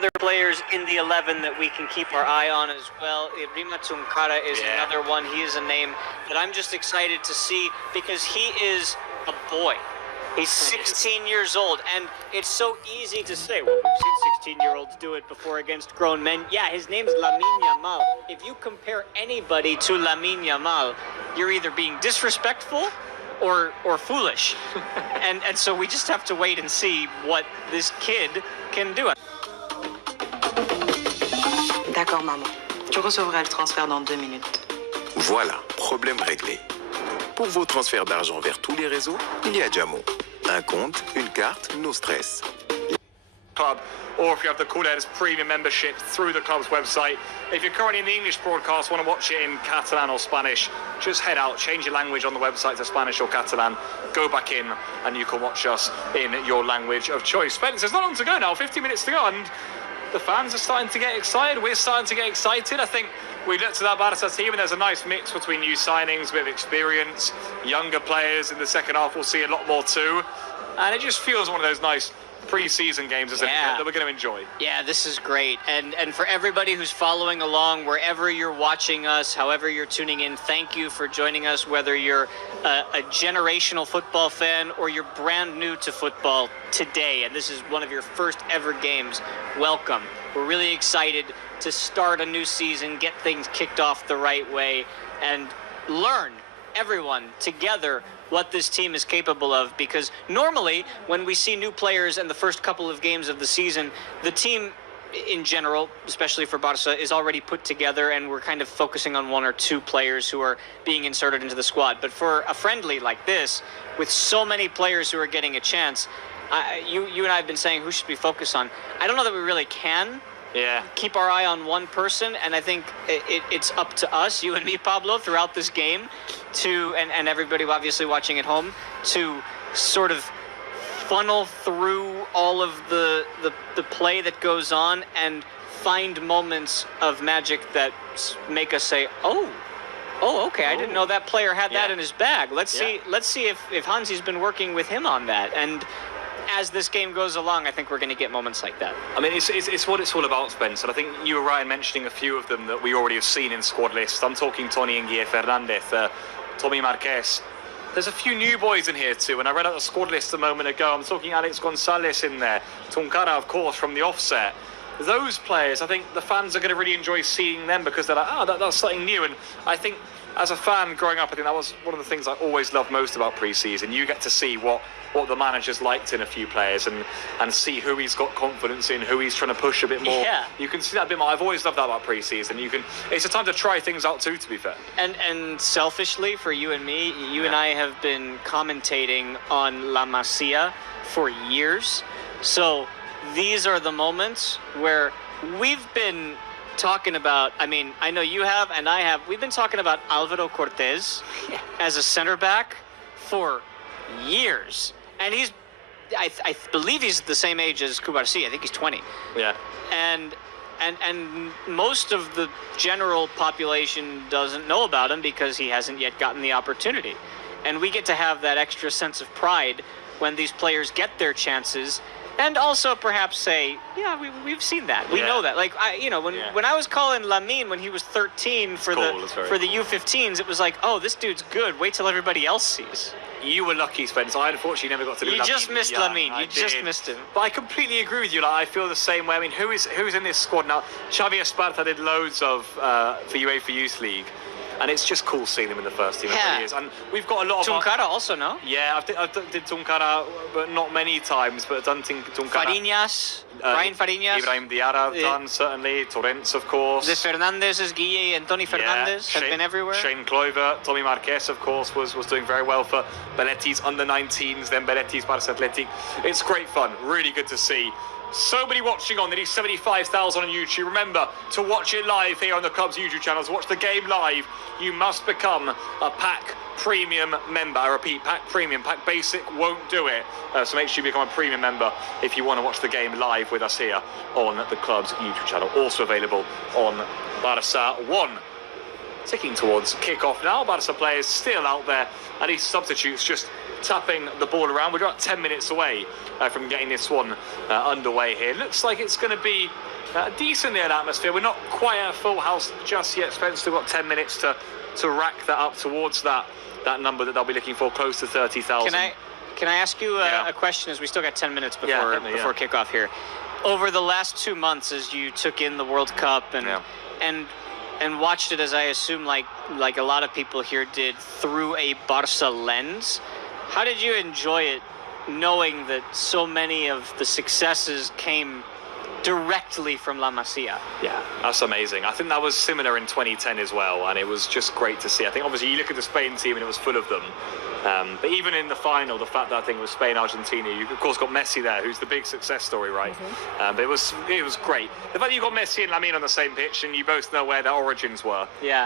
other players in the 11 that we can keep our eye on as well. Rima Tunkara is another one. He is a name that I'm just excited to see because he is a boy. He's 16 years old, and it's so easy to say, well, we've seen 16-year-olds do it before against grown men. Yeah, his name's Lamine Yamal. If you compare anybody to Lamine Yamal, you're either being disrespectful or foolish. and so we just have to wait and see what this kid can do. D'accord, maman. Tu recevras le transfert dans 2 minutes. Voilà, problème réglé. Pour vos transferts d'argent vers tous les réseaux, il y a Jamo. Un compte, une carte, no stress. Club, or if you have the Coolers premium membership through the club's website. If you're currently in the English broadcast, want to watch it in Catalan or Spanish, just head out, change your language on the website to Spanish or Catalan, go back in, and you can watch us in your language of choice. Spence, there's not long to go now, 50 minutes to go, and the fans are starting to get excited. We're starting to get excited. I think we looked at that Barca team, and there's a nice mix between new signings, a bit of experience, younger players. In the second half, we'll see a lot more too. And it just feels one of those nice pre-season games that we're going to enjoy. Yeah, this is great. And for everybody who's following along, wherever you're watching us, however you're tuning in, thank you for joining us, whether you're a generational football fan or you're brand new to football today, and this is one of your first ever games. Welcome. We're really excited to start a new season, get things kicked off the right way, and learn, everyone, together, what this team is capable of, because normally when we see new players in the first couple of games of the season, the team in general, especially for Barca, is already put together, and we're kind of focusing on 1 or 2 players who are being inserted into the squad. But for a friendly like this, with so many players who are getting a chance, you and I have been saying who should we focus on. I don't know that we really can keep our eye on one person, and I think it's up to us, you and me, Pablo, throughout this game, to and everybody obviously watching at home, to sort of funnel through all of the play that goes on and find moments of magic that make us say, okay, I didn't know that player had that in his bag. Let's see if Hansi's been working with him on that. And as this game goes along, I think we're going to get moments like that. I mean, it's what it's all about, Spence, and I think you were right in mentioning a few of them that we already have seen in squad lists. I'm talking Tony Nguyen Fernandez, Tommy Marquez. There's a few new boys in here too, and I read out the squad list a moment ago. I'm talking Alex Gonzalez in there, Tunkara, of course, from the offset. Those players, I think the fans are going to really enjoy seeing them because they're like, that's something new. And I think as a fan growing up, I think that was one of the things I always loved most about pre-season. You get to see what the managers liked in a few players and see who he's got confidence in, who he's trying to push a bit more. Yeah. You can see that a bit more. I've always loved that about pre-season. It's a time to try things out too, to be fair. And selfishly, for you and me, you and I have been commentating on La Masia for years. So these are the moments where we've been talking about, I mean, I know you have and I have, we've been talking about Alvaro Cortez as a center back for years. And I believe he's the same age as Cubarsí. I think he's 20. Yeah. And most of the general population doesn't know about him because he hasn't yet gotten the opportunity. And we get to have that extra sense of pride when these players get their chances. And also perhaps say, we've seen that. We know that. Like, when I was calling Lamine when he was 13 for the U15s, it was like, oh, this dude's good. Wait till everybody else sees. You were lucky, Spence. I unfortunately never got to do Lamine. You just missed Lamine. You just missed him. But I completely agree with you. Like, I feel the same way. I mean, who's in this squad now? Xavi Esparza did loads of for UEFA Youth League. And it's just cool seeing him in the first team. It really is. And we've got a lot of... Tunkara also, no? Yeah, I did Tunkara, but not many times. But I've done Tunkara. Fariñas, Brian Fariñas. Ibrahim Diarra have done, certainly. Torrents, of course. The Fernandez's, Guille and Tony Fernandez have been everywhere. Shane Clover. Tommy Marquez, of course, was doing very well for Belletti's under-19s, then Belletti's Barça Athletic. It's great fun. Really good to see. So many watching on, nearly 75,000 on YouTube. Remember to watch it live here on the club's YouTube channels. Watch the game live. You must become a Pack Premium member. I repeat, Pack Premium. Pack Basic won't do it. So make sure you become a Premium member if you want to watch the game live with us here on the club's YouTube channel. Also available on Barça 1. ticking towards kickoff now. Barca players still out there, and these substitutes just tapping the ball around. We're about 10 minutes away from getting this one underway here. Looks like it's going to be a decent atmosphere. We're not quite at a full house just yet. Spencer still got 10 minutes to rack that up towards that number that they'll be looking for, close to 30,000. Can I ask you a question, as we still got 10 minutes before kickoff here? Over the last 2 months, as you took in the World Cup and watched it, as I assume like a lot of people here did, through a Barca lens, how did you enjoy it, knowing that so many of the successes came directly from La Masia? Yeah, that's amazing. I think that was similar in 2010 as well, and it was just great to see. I think obviously you look at the Spain team and it was full of them, but even in the final, the fact that I think it was Spain-Argentina, you of course got Messi there, who's the big success story, right? But it was great. The fact that you got Messi and Lamine on the same pitch, and you both know where their origins were. Yeah.